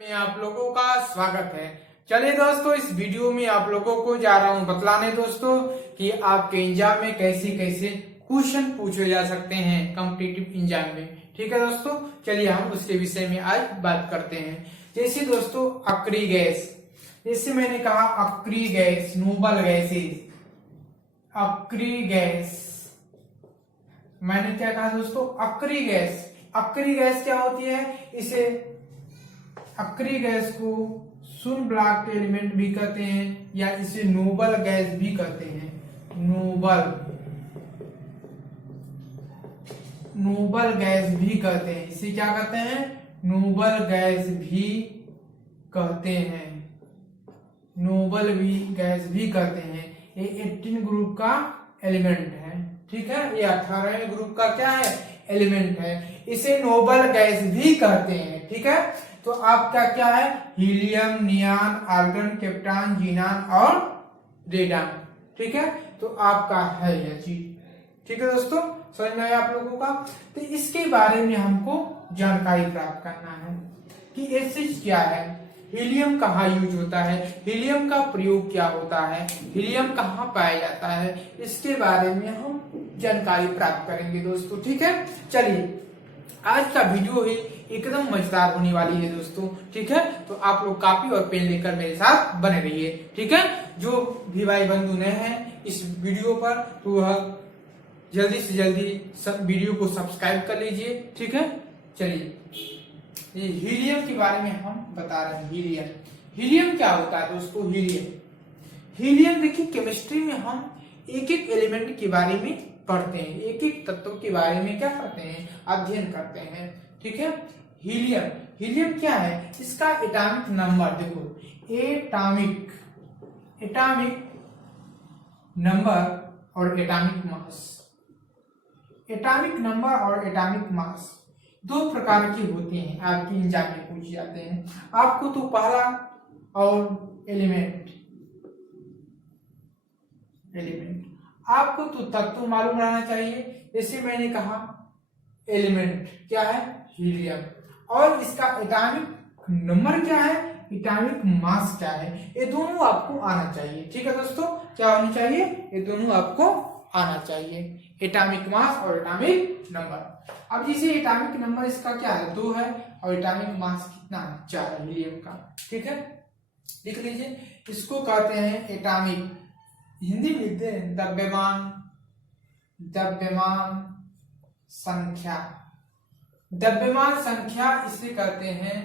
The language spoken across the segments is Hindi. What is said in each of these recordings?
में आप लोगों का स्वागत है। चलिए दोस्तों, इस वीडियो में आप लोगों को जा रहा हूं बतलाने दोस्तों कि आपके एग्जाम में कैसे कैसे क्वेश्चन पूछे जा सकते हैं कॉम्पिटिटिव एग्जाम में। ठीक है दोस्तों, चलिए हम उसके विषय में आज बात करते हैं। जैसे दोस्तों अक्री गैस, जैसे मैंने कहा अक्री गैस, नोबल गैसेज, अक्री गैस, मैंने क्या कहा दोस्तों अक्री गैस। अक्री गैस क्या होती है? इसे अक्री गैस को शून्य ब्लॉक एलिमेंट भी कहते हैं या इसे नोबल गैस भी कहते हैं। नोबल गैस भी कहते हैं। इसे क्या कहते हैं? नोबल गैस भी कहते हैं। नोबल भी गैस भी कहते हैं। ये 18 ग्रुप का एलिमेंट है। ठीक है, ये 18वें ग्रुप का क्या है? एलिमेंट है। इसे नोबल गैस भी कहते हैं। ठीक है, तो आपका क्या है? हीलियम, नियान, आर्गन, केप्टान, जीनान और रेडान। ठीक है, तो आपका है यह चीज। ठीक है दोस्तों, समझ में आया आप लोगों का? तो इसके बारे में हमको जानकारी प्राप्त करना है कि एसिड क्या है, हीलियम कहाँ यूज होता है, हीलियम का प्रयोग क्या होता है, हीलियम कहाँ पाया जाता है, इसके बारे में हम जानकारी प्राप्त करेंगे दोस्तों। ठीक है, चलिए आज का वीडियो ही एकदम मजेदार होने वाली है दोस्तों। ठीक है, तो आप लोग कॉपी और पेन लेकर मेरे साथ बने रहिए। ठीक है, जो भी भाई बंधु नए हैं इस वीडियो पर, तो वह जल्दी से जल्दी सब वीडियो को सब्सक्राइब कर लीजिए। ठीक है, चलिए ये हीलियम के बारे में हम बता रहे हैं। हीलियम क्या होता है दोस्तों? हीलियम देखिए, केमिस्ट्री में हम एक एक एलिमेंट के बारे में पढ़ते हैं, एक एक तत्व के बारे में क्या करते हैं? अध्ययन करते हैं। ठीक है, हीलियम क्या है? इसका एटॉमिक नंबर देखो, एटॉमिक नंबर और एटॉमिक मास। एटॉमिक नंबर और एटॉमिक मास दो प्रकार के होते हैं, आपके एग्जाम में पूछे जाते हैं। आपको तो पहला और एलिमेंट आपको तो तत्व मालूम रहना चाहिए। जैसे मैंने कहा एलिमेंट क्या है? हीलियम। और इसका एटॉमिक नंबर क्या है, एटॉमिक मास क्या है, ये दोनों आपको आना चाहिए। ठीक है दोस्तों, क्या होनी चाहिए? ये दोनों आपको आना चाहिए, एटॉमिक मास और एटॉमिक नंबर। अब जैसे एटॉमिक नंबर इसका क्या है? 2 है, और एटॉमिक मास कितना है? 4 है हीलियम का। ठीक है, लिख लीजिए, इसको कहते हैं एटॉमिक, हिंदी में लिखते हैं द्रव्यमान संख्या। द्रव्यमान संख्या इसे कहते हैं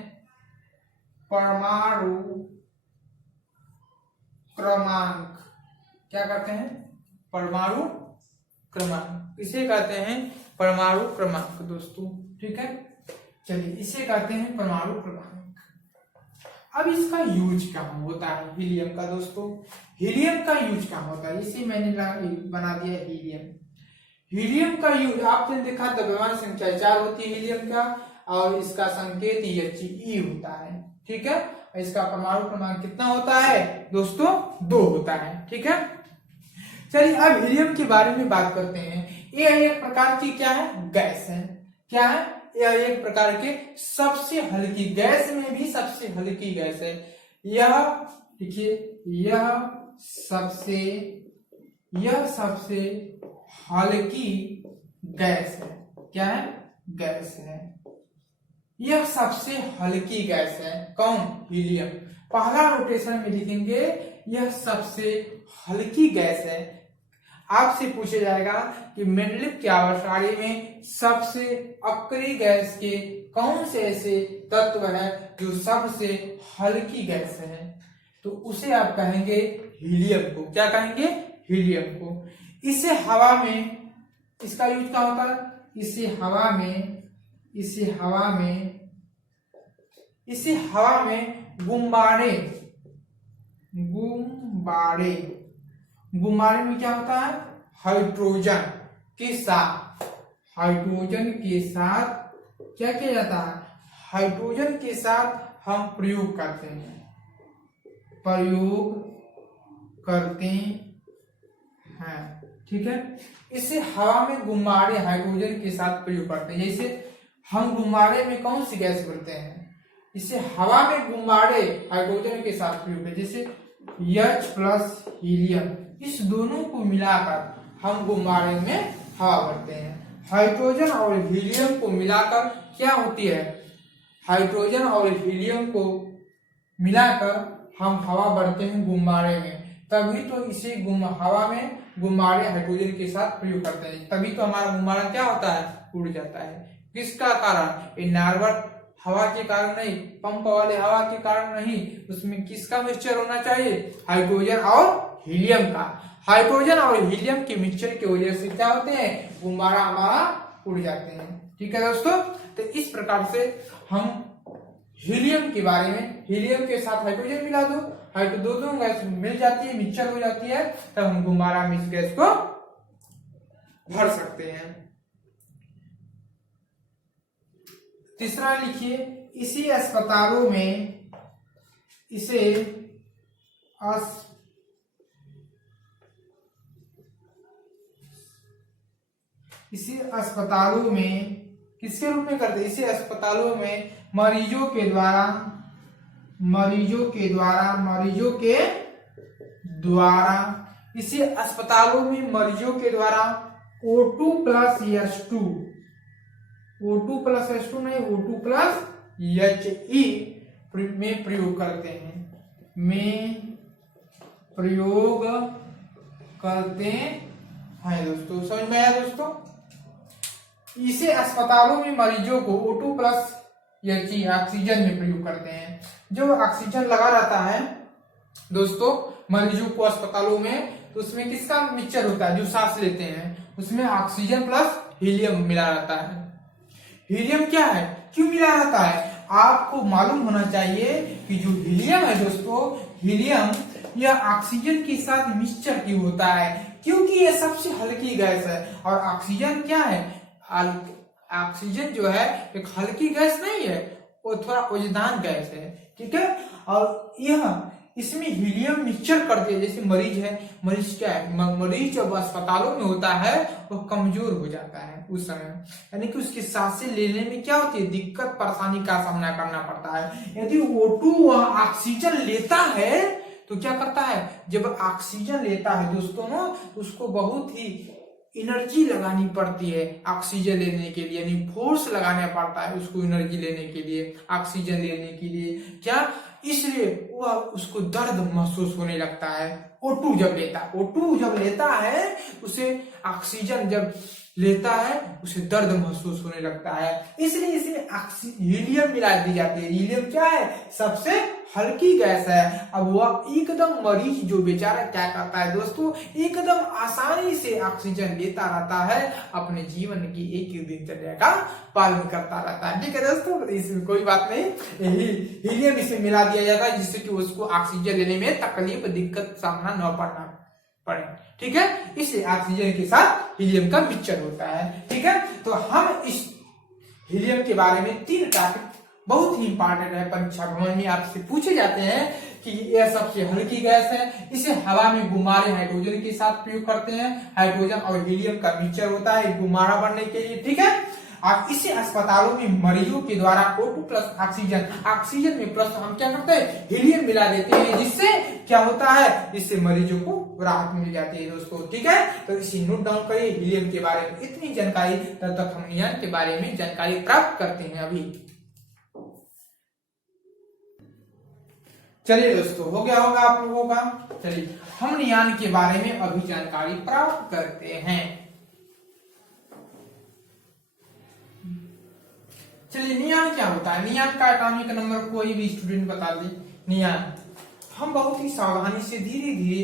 परमाणु क्रमांक। क्या कहते हैं? परमाणु क्रमांक, इसे कहते हैं परमाणु क्रमांक दोस्तों। ठीक है, चलिए इसे कहते हैं परमाणु क्रमांक। अब इसका यूज कहाँ होता है हीलियम का दोस्तों? हीलियम का यूज कहाँ होता है? इसे मैंने बना दिया हीलियम का यूज आपने देखा, द्रव्यमान संख्या 4 होती है हीलियम का, और इसका संकेत He होता है। ठीक है, इसका परमाणु क्रमांक कितना होता है दोस्तों? 2 होता है। ठीक है, चलिए अब हीलियम के बारे में बात करते हैं। यह एक प्रकार की क्या है? गैस है। क्या है? यह एक प्रकार के सबसे हल्की गैस में भी सबसे हल्की गैस है। यह देखिए, यह सबसे हल्की गैस है। क्या है? गैस है। यह सबसे हल्की गैस है। कौन? हीलियम। पहला नोटेशन में लिखेंगे, यह सबसे हल्की गैस है। आपसे पूछा जाएगा कि मेंडलीव की आवर्तसारणी में सबसे अक्री गैस के कौन से ऐसे तत्व है जो सबसे हल्की गैस है, तो उसे आप कहेंगे हीलियम को। क्या कहेंगे? हीलियम को। इसे हवा में, इसका यूज क्या होता है? इसे हवा में गुब्बारे में क्या होता है? हाइड्रोजन के साथ क्या किया जाता है? हाइड्रोजन के साथ हम प्रयोग करते हैं। ठीक है, इसे हवा में गुब्बारे हाइड्रोजन के साथ प्रयोग करते हैं। जैसे हम गुब्बारे में कौन सी गैस भरते हैं? इसे हवा में गुब्बारे हाइड्रोजन के साथ प्रयोग है, जैसे H प्लस हीलियम, इस दोनों को मिलाकर हम गुब्बारे में हवा भरते हैं। हाइड्रोजन और हीलियम को मिलाकर क्या होती है, हाइड्रोजन और हीलियम को मिलाकर हम हवा भरते हैं गुब्बारे में, तभी तो इसे हवा में गुब्बारे हाइड्रोजन के साथ प्रयोग करते हैं, तभी तो हमारा गुब्बारा क्या होता है, उड़ जाता है। किसका कारण, ये नॉर्मल हवा के कारण नहीं, पंप वाले हवा के कारण नहीं, उसमें किसका मिक्सचर होना चाहिए, हाइड्रोजन और हीलियम का। हाइड्रोजन और हीलियम के मिक्सचर की वजह से क्या होते हैं, गुब्बारा हमारा उड़ जाते हैं। ठीक है दोस्तों, तो इस प्रकार से हम हीलियम के बारे में, हीलियम के साथ हाइड्रोजन मिला दो, दोनों गैस मिल जाती है, मिक्सचर हो जाती है, तब हम गुब्बारा में इस गैस को भर सकते हैं। तीसरा लिखिए, इसी अस्पतालों में इसे अस्पतालों में किसके रूप में करते हैं, इसे अस्पतालों में मरीजों के द्वारा इसे अस्पतालों में मरीजों के द्वारा O2 प्लस H2 नहीं, O2 प्लस HE में प्रयोग करते हैं दोस्तों। समझ में आया दोस्तों, इसे अस्पतालों में मरीजों को O2 प्लस HE ऑक्सीजन में प्रयोग करते हैं। जो ऑक्सीजन लगा रहता है दोस्तों मरीजों को अस्पतालों में, तो उसमें किसका मिक्सचर होता है, जो सांस लेते हैं उसमें ऑक्सीजन प्लस हीलियम मिला रहता है। हीलियम क्या है, क्यों मिला रहता है, आपको मालूम होना चाहिए कि जो हीलियम है दोस्तों, हीलियम यह ऑक्सीजन के साथ मिक्सचर क्यों होता है, क्योंकि यह सबसे हल्की गैस है। और ऑक्सीजन क्या है, ऑक्सीजन जो है एक हल्की गैस नहीं है, वो थोड़ा वजनदार गैस है। ठीक है, और यह इसमें हीलियम मिक्सचर करते हैं। जैसे मरीज है, मरीज क्या है, मरीज जब अस्पतालों में होता है वो कमजोर हो जाता है उस समय, यानी कि उसकी सांसें लेने में क्या होती है, दिक्कत परेशानी का सामना करना पड़ता है। यदि O2 ऑक्सीजन लेता है तो क्या करता है, जब ऑक्सीजन लेता है दोस्तों ना, उसको बहुत ही एनर्जी लगानी पड़ती है ऑक्सीजन लेने के लिए, यानी फोर्स लगाना पड़ता है उसको एनर्जी लेने के लिए, ऑक्सीजन लेने के लिए। क्या, इसलिए वह उसको दर्द महसूस होने लगता है। O2 जब लेता है उसे ऑक्सीजन जब लेता है उसे दर्द महसूस होने लगता है, इसलिए इसे हीलियम मिला दी जाती है। हीलियम क्या है, सबसे हल्की गैस है। अब वह एकदम मरीज जो बेचारा क्या करता है दोस्तों, एकदम आसानी से ऑक्सीजन लेता रहता है, अपने जीवन की एक दिनचर्या का पालन करता रहता है। ठीक है दोस्तों, इसमें कोई बात नहीं, हीलियम इसे मिला दिया जाता है जिससे कि उसको ऑक्सीजन लेने में तकलीफ दिक्कत सामना न पड़ना पड़े। ठीक है, इसलिए ऑक्सीजन के साथ हीलियम का मिक्सचर होता है। ठीक है, तो हम इस हीलियम के बारे में 3 टॉपिक बहुत ही इंपॉर्टेंट है, परीक्षा भवन में आपसे पूछे जाते हैं कि यह सबसे हल्की गैस है, इसे हवा में गुब्बारे हाइड्रोजन के साथ प्रयोग करते हैं, हाइड्रोजन और हीलियम का मिक्सचर होता है गुब्बारा बनने के लिए। ठीक है, और इसे अस्पतालों में मरीजों के द्वारा O2 प्लस ऑक्सीजन में प्लस हम क्या करते हैं, हीलियम मिला देते हैं, जिससे क्या होता है, इससे मरीजों को राहत मिल जाती है दोस्तों। ठीक है, तो इसे नोट डाउन करिए, हीलियम के बारे में इतनी जानकारी, तब तक हम नियॉन के बारे में जानकारी प्राप्त करते हैं। अभी चलिए दोस्तों, हो गया होगा आप लोगों का। चलिए हम नियॉन के बारे में अभी जानकारी प्राप्त करते हैं। चलिए, नियॉन क्या होता है, नियॉन का एटॉमिक नंबर कोई भी स्टूडेंट बता दे। नियॉन हम बहुत ही सावधानी से धीरे धीरे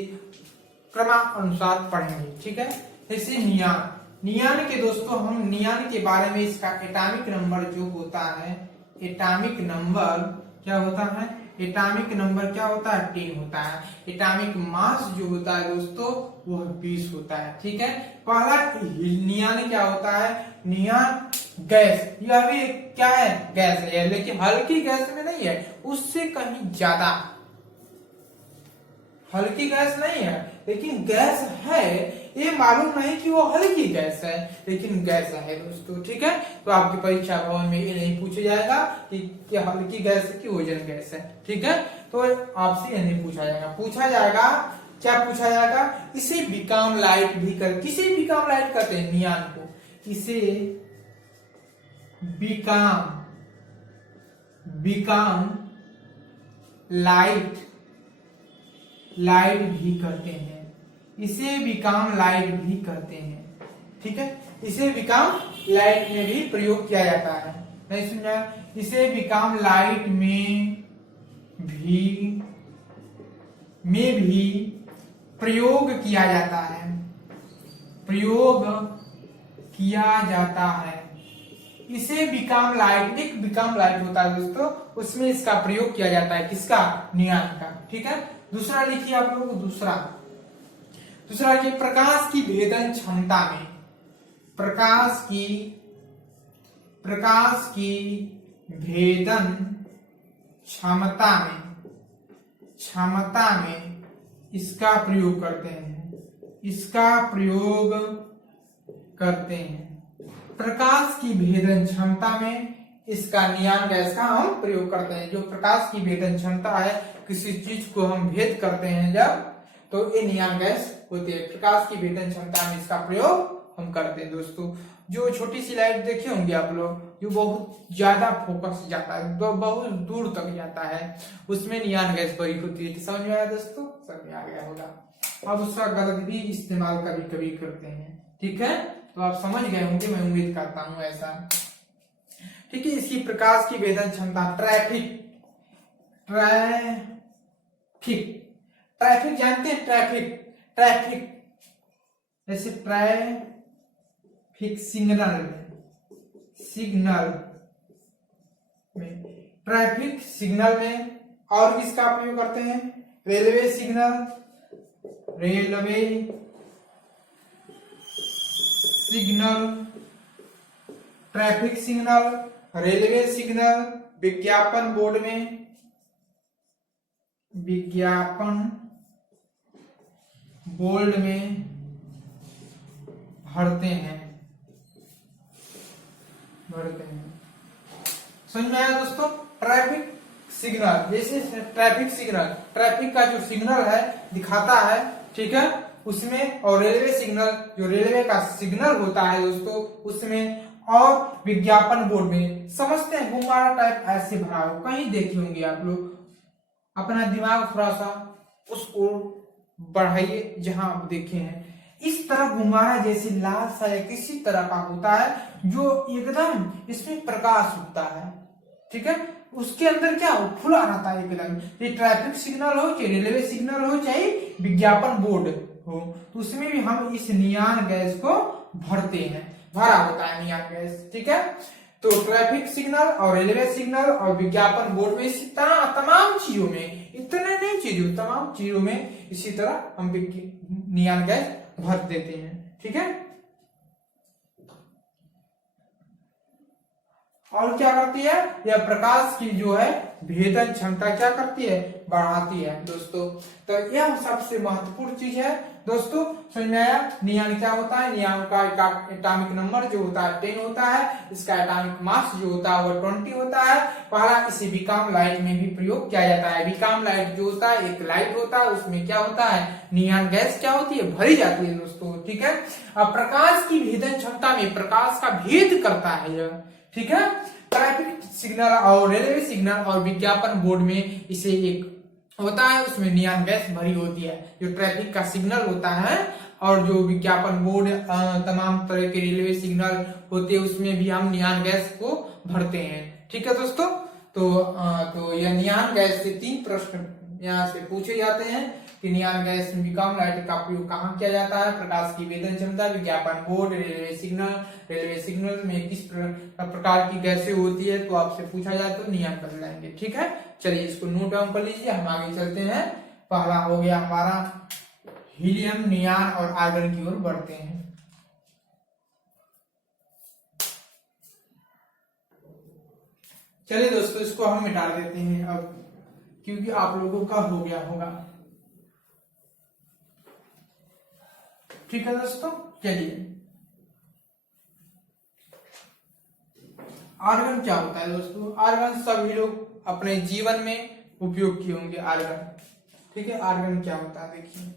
क्रमानुसार पढ़ेंगे। ठीक है, जैसे नियॉन के दोस्तों, हम नियॉन के बारे में इसका एटॉमिक नंबर जो होता है, एटॉमिक नंबर क्या होता है, एटॉमिक नंबर क्या होता है, 10 होता है। एटॉमिक मास जो होता है दोस्तों वह 20 होता है। ठीक है, पहला नियॉन क्या होता है, नियॉन गैस, यह भी क्या है, गैस है, लेकिन हल्की गैस में नहीं है, उससे कहीं ज्यादा हल्की गैस नहीं है, लेकिन गैस है, ये मालूम नहीं कि वो हल्की गैस है, लेकिन गैस है दोस्तों। ठीक है, तो आपकी परीक्षा भवन में ये नहीं पूछा जाएगा कि क्या हल्की गैस है कि ओजन गैस है। ठीक है, तो आपसे ये नहीं पूछा जाएगा। पूछा जाएगा, क्या पूछा जाएगा, इसे बीकॉम लाइट भी कर, किसे बीकॉम लाइट कहते हैं, नियान को, इसे बीकॉम लाइट भी करते हैं, इसे बीकॉम लाइट भी करते हैं। ठीक है, इसे बीकॉम लाइट में भी प्रयोग किया जाता है। नहीं सुना, इसे बीकॉम लाइट में भी प्रयोग किया जाता है, प्रयोग किया जाता है। इसे बीकॉम लाइट, एक बीकॉम लाइट होता है दोस्तों, उसमें इसका प्रयोग किया जाता है, किसका, नियान का। ठीक है, दूसरा लिखिए आप लोग, दूसरा लिखिए, प्रकाश की भेदन क्षमता में, प्रकाश की भेदन क्षमता में इसका प्रयोग करते हैं, प्रकाश की भेदन क्षमता में इसका नियान गैस का हम प्रयोग करते हैं। जो प्रकाश की भेदन क्षमता है, किसी चीज को हम भेद करते हैं जब, तो ये नियान गैस होती है। प्रकाश की भेदन क्षमता में इसका प्रयोग हम करते हैं दोस्तों। जो छोटी सी लाइट देखे होंगे आप लोग, जो बहुत ज्यादा फोकस जाता है, बहुत दूर तक जाता है, उसमें नियान गैस बड़ी होती है। समझ में आया दोस्तों, समझ में आ गया होगा। अब उसका गलत भी इस्तेमाल कभी कभी करते हैं। ठीक है, तो आप समझ गए होंगे, मैं उम्मीद करता हूं ऐसा। ठीक है, इसकी प्रकाश की भेदन क्षमता, ट्रैफिक जानते हैं, ट्रैफिक जैसे ट्रैफिक ट्रैफिक सिग्नल में, और किसका प्रयोग करते हैं, railway signal, traffic signal, railway signal, विज्ञापन बोर्ड में भरते हैं। समझ में आया दोस्तों। ट्रैफिक सिग्नल, जैसे ट्रैफिक का जो सिग्नल है दिखाता है, ठीक है, उसमें, और रेलवे सिग्नल, जो रेलवे का सिग्नल होता है दोस्तों, उसमें, और विज्ञापन बोर्ड में। समझते हैं, गुब्बारा टाइप ऐसे भरा हो, कहीं देखे होंगे आप लोग। अपना दिमाग थोड़ा सा उसको बढ़ाइए जहां आप देखे हैं। इस तरह गुब्बारा जैसे लाल सा या किसी तरह का होता है, जो एकदम इसमें प्रकाश उगता है। ठीक है, उसके अंदर क्या हो, खुला रहता है एकदम। ये ट्रैफिक सिग्नल हो, चाहे रेलवे सिग्नल हो, चाहे विज्ञापन बोर्ड हो, तो उसमें भी हम इस नियान गैस को भरते हैं, भरा होता है नियान गैस। ठीक है, तो ट्रैफिक सिग्नल और रेलवे सिग्नल और विज्ञापन बोर्ड में इसी तरह तमाम चीजों में, इतने नहीं चीजों, तमाम चीजों में इसी तरह हम नियान गैस भर देते हैं। ठीक है, और क्या करती है, यह प्रकाश की जो है भेदन क्षमता क्या करती है, बढ़ाती है दोस्तों। तो यह सबसे महत्वपूर्ण चीज है दोस्तों। समझ में आया, नियान क्या होता है, नियान का एटॉमिक नंबर जो होता है 10 होता है, इसका एटॉमिक मास जो होता है वो 20 होता है। पहला, इसे बीकॉम लाइट में भी प्रयोग किया जाता है। बीकॉम लाइट जो होता है, एक लाइट होता है, उसमें क्या होता है, नियान गैस क्या होती है, भरी जाती है दोस्तों। ठीक है, अब प्रकाश की भेदन क्षमता में प्रकाश का भेद करता है यह। ठीक है, ट्रैफिक सिग्नल और रेलवे सिग्नल और विज्ञापन बोर्ड में इसे एक होता है, उसमें नियान गैस भरी होती है। जो ट्रैफिक का सिग्नल होता है और जो विज्ञापन बोर्ड, तमाम तरह के रेलवे सिग्नल होते हैं, उसमें भी हम नियान गैस को भरते हैं। ठीक है दोस्तों, तो यह नियान गैस से 3 प्रश्न यहाँ से पूछे जाते हैं कि नियान गैस में बीकॉम लाइट का प्रयोग कहाँ किया जाता है, प्रकाश की भेदन क्षमता, विज्ञापन बोर्ड, रेलवे सिग्नल में किस प्रकार की गैसें होती है, तो आपसे पूछा जाए तो नियान कर लेंगे। ठीक है, चलिए इसको नोट डाउन कर लीजिए, हम आगे चलते हैं। पहला हो गया हमारा हीलियम, नियान और आर्गन की ओर बढ़ते हैं। चलिए दोस्तों, इसको हम मिटा देते हैं अब, क्योंकि आप लोगों का हो गया होगा। ठीक है दोस्तों, चलिए आर्गन क्या होता है दोस्तों। आर्गन सभी लोग अपने जीवन में उपयोग किए होंगे आर्गन। ठीक है, आर्गन क्या होता है देखिए,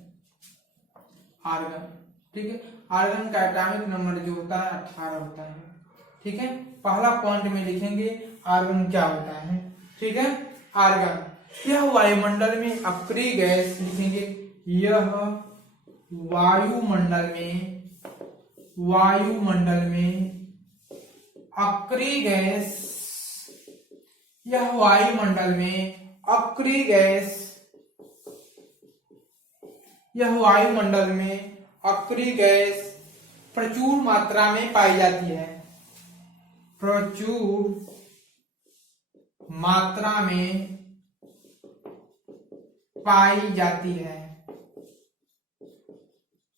आर्गन। ठीक है, आर्गन का एटॉमिक नंबर जो होता है 18 होता है। ठीक है, पहला पॉइंट में लिखेंगे आर्गन क्या होता है। ठीक है, आर्गन यह वायुमंडल में अक्रिय गैस, लिखेंगे यह वायुमंडल में अक्रिय गैस, यह वायुमंडल में अक्रिय गैस, यह वायुमंडल में अक्रिय गैस प्रचुर मात्रा में पाई जाती है, प्रचुर मात्रा में पाई जाती है।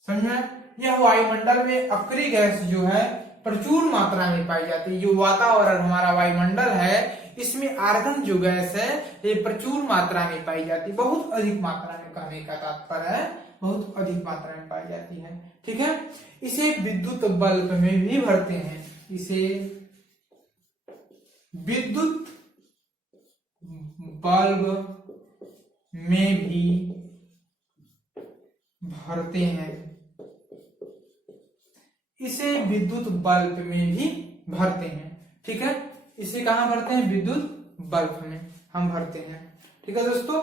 समझे, यह वायुमंडल में अक्रिय गैस जो है प्रचुर मात्रा में पाई जाती है। जो वातावरण हमारा वायुमंडल है इसमें आर्गन जो गैस है ये प्रचुर मात्रा में पाई जाती है, बहुत अधिक मात्रा में, कहने का तात्पर्य है बहुत अधिक मात्रा में पाई जाती है। ठीक है, इसे विद्युत बल्ब में भी भरते हैं, इसे विद्युत बल्ब में भी भरते हैं, इसे विद्युत बल्ब में भी भरते हैं। ठीक है, इसे कहां भरते हैं, विद्युत बल्ब में हम भरते हैं। ठीक है दोस्तों,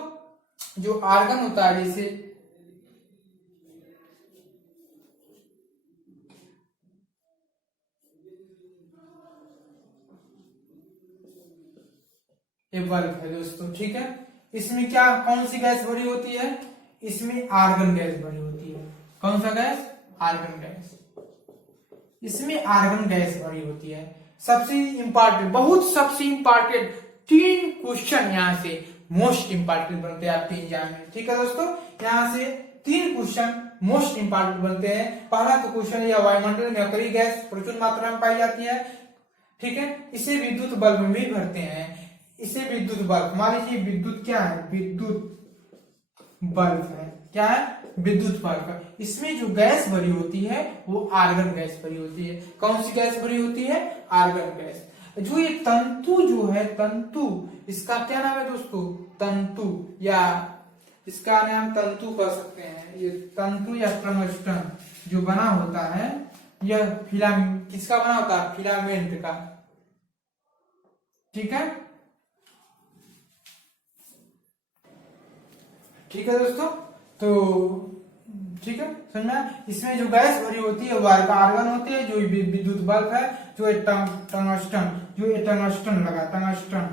जो आर्गन होता है जैसे ये बल्ब है दोस्तों। ठीक है, इसमें क्या कौन सी गैस भरी होती है, इसमें आर्गन गैस भरी होती है। कौन सा गैस, आर्गन गैस, इसमें आर्गन गैस भरी होती है। सबसे इंपॉर्टेंट, बहुत सबसे इंपॉर्टेंट 3 क्वेश्चन यहाँ से मोस्ट इंपॉर्टेंट बनते हैं आपके एग्जाम में। ठीक है दोस्तों, यहाँ से 3 क्वेश्चन मोस्ट इंपॉर्टेंट बनते हैं। पहला तो क्वेश्चन यह वायुमंडल में अक्रिय गैस प्रचुर मात्रा में पाई जाती है। ठीक है, इसे विद्युत बल्ब में भी भरते हैं, इसे विद्युत बल्ब, मान लीजिए विद्युत क्या है, विद्युत बल्ब है, क्या है, विद्युत बल्ब। इसमें जो गैस भरी होती है वो आर्गन गैस भरी होती है। कौन सी गैस भरी होती है, आर्गन गैस। जो ये तंतु जो है, तंतु, इसका क्या नाम है दोस्तों, तंतु, या इसका नाम तंतु कह सकते हैं। ये तंतु या टंगस्टन जो बना होता है, यह फिलामेंट, किसका बना होता है, फिलामेंट का। ठीक है, ठीक है दोस्तों, तो ठीक है समझना। इसमें जो गैस भरी होती है वो आर्गन होती है। जो विद्युत बल्ब है, जो टंगस्टन, जो ये टंगस्टन लगा, टंगस्टन,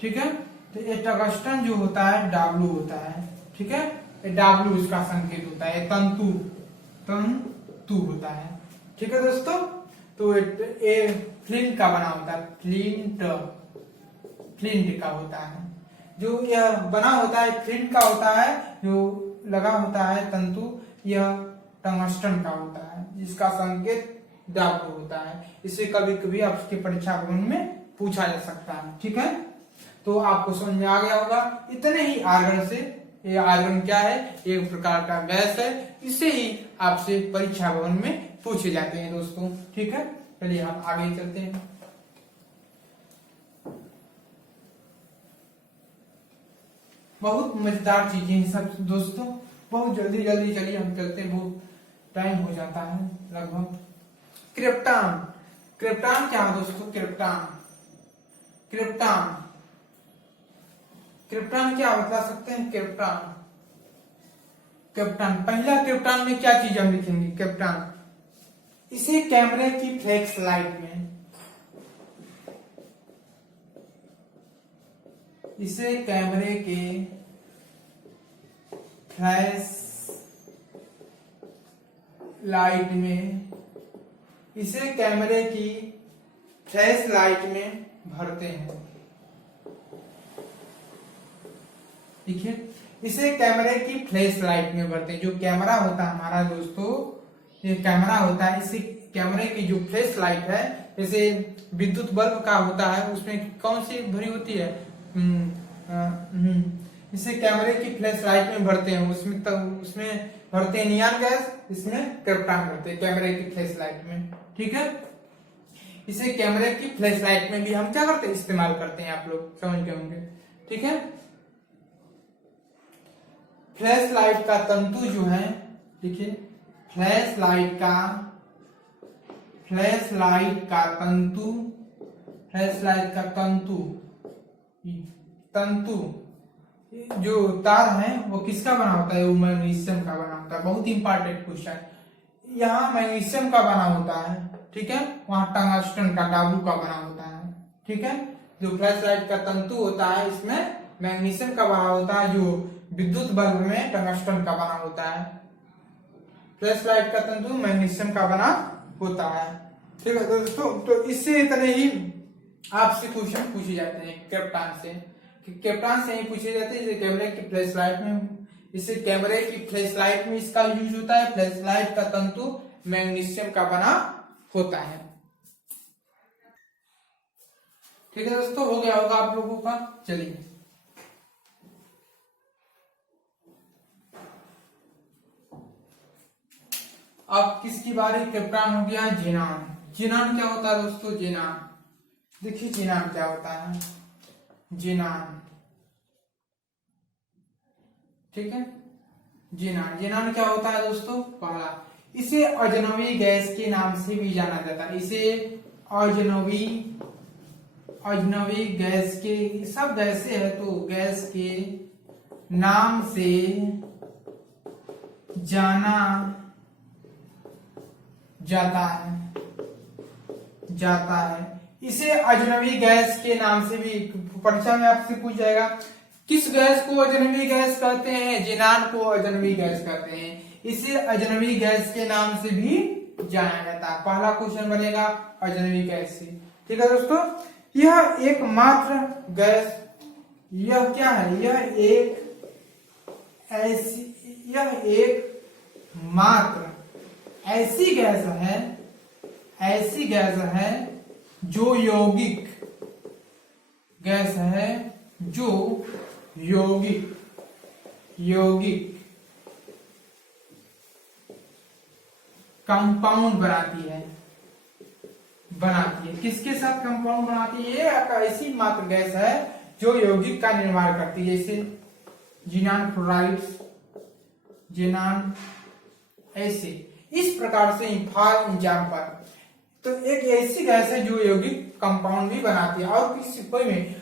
ठीक है, तो ये टंगस्टन जो होता है W होता है। ठीक है, ये W इसका संकेत होता है, तंतु होता है। ठीक है दोस्तों, तो ये फ्लिंट का बना होता है, फ्लिंट का होता है। जो यह बना होता है फ्लिंट का होता है, जो लगा होता है तंतु, यह टंगस्टन का होता है, जिसका संकेत W होता है। इसे कभी कभी आपके परीक्षा भवन में पूछा जा सकता है। ठीक है, तो आपको समझ में आ गया होगा इतने ही आर्गन से। ये आर्गन क्या है, एक प्रकार का गैस है, इसे ही आपसे परीक्षा भवन में पूछे जाते हैं दोस्तों। ठीक है, चलिए हम आगे चलते हैं। बहुत मजेदार चीजें हैं सब दोस्तों, बहुत जल्दी जल्दी चलिए हम चलते हैं, बहुत टाइम हो जाता है लगभग। क्रिप्टॉन, क्रिप्टॉन क्या है दोस्तों, क्रिप्टॉन, क्रिप्टॉन, क्रिप्टॉन क्या बता सकते हैं, क्रिप्टॉन, क्रिप्टॉन, पहला क्रिप्टॉन में क्या चीज हम लिखेंगे, क्रिप्टॉन, इसे कैमरे की फ्लैश लाइट में, इसे कैमरे के फ्लैश लाइट में, इसे कैमरे की फ्लैश लाइट में भरते हैं। ठीक है, इसे कैमरे की फ्लैश लाइट में भरते हैं। जो कैमरा होता है हमारा दोस्तों, ये कैमरा होता है, इसे कैमरे की जो फ्लैश लाइट है, जैसे विद्युत बल्ब का होता है, उसमें कौन सी भरी होती है, इसे कैमरे की फ्लैश लाइट में भरते हैं, उसमें भरते हैं नियॉन गैस, इसमें क्रिप्टॉन भरते हैं कैमरे की फ्लैश लाइट में। ठीक है, इसे कैमरे की फ्लैश लाइट में भी हम क्या करते हैं, इस्तेमाल करते हैं, आप लोग समझ गए होंगे। ठीक है, फ्लैश लाइट का तंतु जो है, देखिए फ्लैश लाइट का तंतु जो तार है वो किसका बना होता है, वो मैग्नीशियम का बना होता है। बहुत इंपॉर्टेंट क्वेश्चन, यहाँ मैग्नीशियम का बना होता है, ठीक है, वहां टंगस्टन का, डाबू का बना होता है। ठीक है, जो फ्लैश लाइट का तंतु होता है इसमें मैग्नीशियम का बना होता है, जो विद्युत बल्ब में टंगस्टन का बना होता है। फ्लैश लाइट का तंतु मैग्नीशियम का बना होता है। ठीक है दोस्तों, तो इससे इतने ही आपसे क्वेश्चन पूछे जाते हैं कैप्टन से, कैप्टन से ही पूछे जाते हैं। कैमरे की फ्लैश लाइट में, इससे कैमरे की फ्लैश लाइट में इसका यूज होता है। फ्लैश लाइट का तंतु मैग्नीशियम का बना होता है। ठीक है दोस्तों, हो गया होगा आप लोगों का। चलिए अब किसकी बारी, कैप्टन हो गया जेनॉन। जेनॉन क्या होता है दोस्तों, जेनॉन, देखिए जेनॉन क्या होता है, जेनॉन। ठीक है, जेनॉन क्या होता है दोस्तों, पहला इसे अजनबी गैस के नाम से भी जाना जाता है। इसे अजनबी गैस के, सब गैसे है तो गैस के नाम से जाना जाता है। इसे अजनबी गैस के नाम से भी परीक्षा में आपसे पूछ जाएगा, किस गैस को अजनबी गैस कहते हैं, जेनॉन को अजनबी गैस कहते हैं। इसे अजनबी गैस के नाम से भी जाना जाता है। पहला क्वेश्चन बनेगा अजनबी गैस से। ठीक है दोस्तों, यह एकमात्र गैस, यह क्या है, यह एक मात्र ऐसी गैस है जो यौगिक गैस है, जो यौगिक कंपाउंड बनाती है। किसके साथ कंपाउंड बनाती है, ऐसी मात्र गैस है जो यौगिक का निर्माण करती है। जैसे जिनान क्लोराइड, जेनॉन, ऐसे इस प्रकार से फॉर एग्जाम्पल, तो एक ऐसी गैस है जो यौगिक कंपाउंड भी बनाती है। और किसी कोई में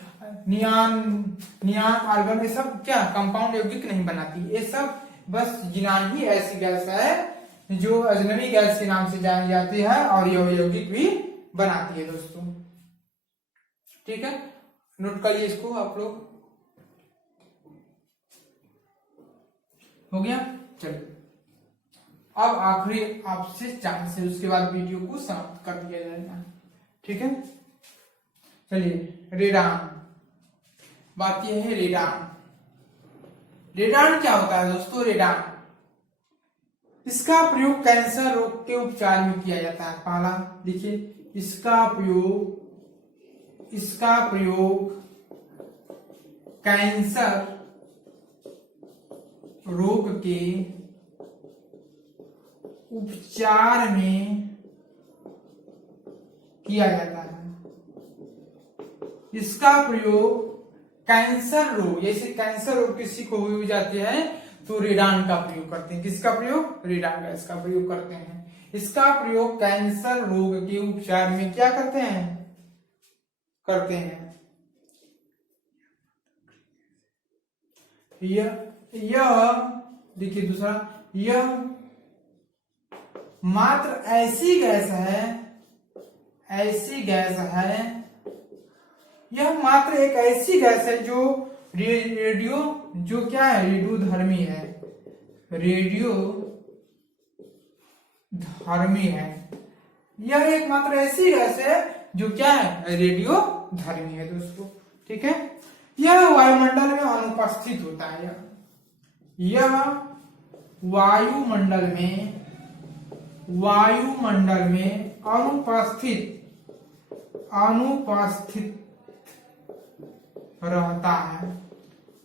नियॉन आर्गन, ये सब क्या कंपाउंड यौगिक नहीं बनाती, ये सब बस जिनान ही ऐसी गैस है जो अजनबी गैस के नाम से जानी जाती है और यौगिक भी बनाती है दोस्तों। ठीक है, नोट करिए इसको आप लोग। हो गया, चलिए अब आखिरी आपसे चांस है, उसके बाद वीडियो को समाप्त कर दिया जाएगा। ठीक है, चलिए रेडान, बात यह है रेडान। रेडान क्या होता है दोस्तों, रेडान, इसका प्रयोग कैंसर रोग के उपचार में किया जाता है। पहला देखिए, इसका प्रयोग कैंसर रोग के उपचार में किया जाता है। इसका प्रयोग कैंसर रोग, जैसे कैंसर रोग किसी को हो जाती है तो रेडान का प्रयोग करते हैं। किसका प्रयोग, रेडान गैस का प्रयोग करते हैं। इसका प्रयोग कैंसर रोग के उपचार में क्या करते हैं, यह देखिए दूसरा, यह मात्र ऐसी गैस है, यह मात्र एक ऐसी गैस है जो रेडियो, जो क्या है, रेडियोधर्मी है, यह एक मात्र ऐसी गैस है जो क्या है, रेडियोधर्मी है दोस्तों। ठीक है, यह वायुमंडल में अनुपस्थित होता है। यह वायुमंडल में अनुपस्थित रहता है।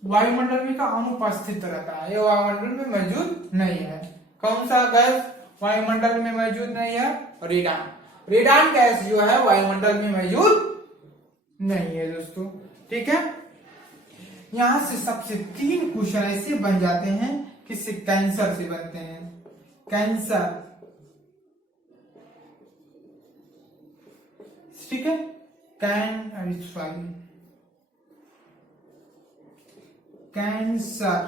वायुमंडल में का अनुपस्थित रहता है, ये वायुमंडल में मौजूद नहीं है। कौन सा गैस वायुमंडल में मौजूद नहीं है? रेडान। रेडान गैस जो है वायुमंडल में मौजूद नहीं है दोस्तों, ठीक है। यहां से सबसे 3 क्वेश्चन ऐसे बन जाते हैं किससे? कैंसर से बनते हैं। कैंसर, ठीक है। कैंसर, कैंसर,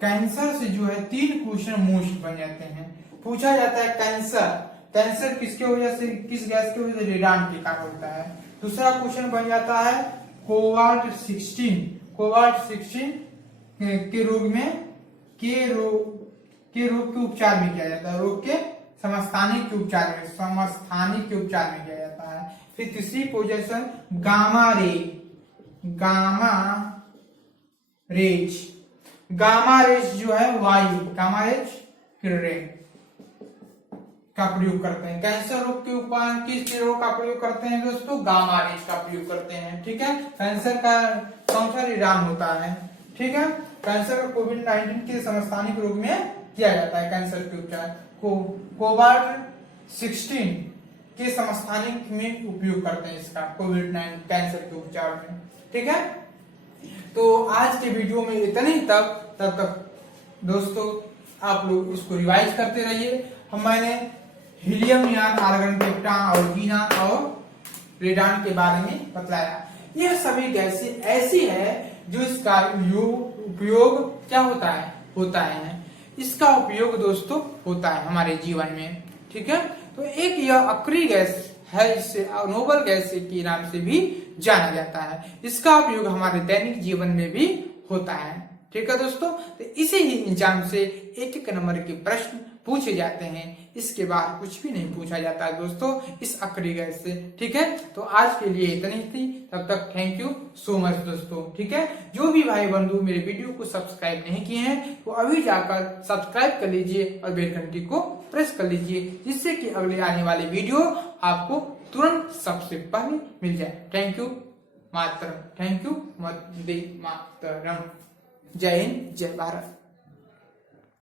कैंसर से जो है 3 क्वेश्चन मोस्ट बन जाते हैं। पूछा जाता है कैंसर, कैंसर किसके वजह से, किस गैस की वजह से? रेडान के कारण होता है। दूसरा क्वेश्चन बन जाता है कोबाल्ट 16, कोबाल्ट 16 के रोग में के रोग के उपचार में किया जाता है, रोग के समस्थानिक के उपचार में, समस्थानिक के उपचार में किया जाता है। फिर तीसरी position gamma ray, gamma rays, gamma rays जो है वायु, गामा रेज किरणें का प्रयोग करते हैं। कैंसर रोग के उपाय किस रोग का प्रयोग करते हैं दोस्तों? गामा रेज का प्रयोग करते हैं, ठीक है। कैंसर का कौन सा रेडान होता है, ठीक है। कैंसर का कोविड-19 के समस्थानिक रोग में किया जाता है कैंसर के उपचार को कोबाल्ट 16 के समस्थानिक में उपयोग करते हैं इसका, कोविड-19 कैंसर के उपचार में, ठीक है। तो आज के वीडियो में इतने ही, तब तक दोस्तों आप लोग इसको रिवाइज करते रहिए। मैंने हीलियम, नियॉन, आर्गन, क्रिप्टॉन और ज़ीनॉन और रेडान के बारे में बतलाया। यह सभी गैसें ऐसी है जो इसका उपयोग क्या होता है, इसका उपयोग दोस्तों होता है हमारे जीवन में, ठीक है। तो एक यह अक्रिय गैस है, इसे नोबल गैस के नाम से भी जाना जाता है। इसका उपयोग हमारे दैनिक जीवन में भी होता है, ठीक है दोस्तों। तो इसे ही एग्जाम से एक नंबर के प्रश्न पूछे जाते हैं, इसके बाद कुछ भी नहीं पूछा जाता है दोस्तों इस अक्रिय गैस से, ठीक है। तो आज के लिए इतनी ही थी, तब तक थैंक यू सो मच दोस्तों, ठीक है। जो भी भाई बंधु मेरे वीडियो को सब्सक्राइब नहीं किए हैं तो अभी जाकर सब्सक्राइब कर लीजिए और बेल घंटी को प्रेस कर लीजिए, जिससे कि अगले आने वाले वीडियो आपको तुरंत सबसे पहले मिल जाए। थैंक यू मातरम, थैंक यू वंदे मातरम। जय हिंद, जय भारत।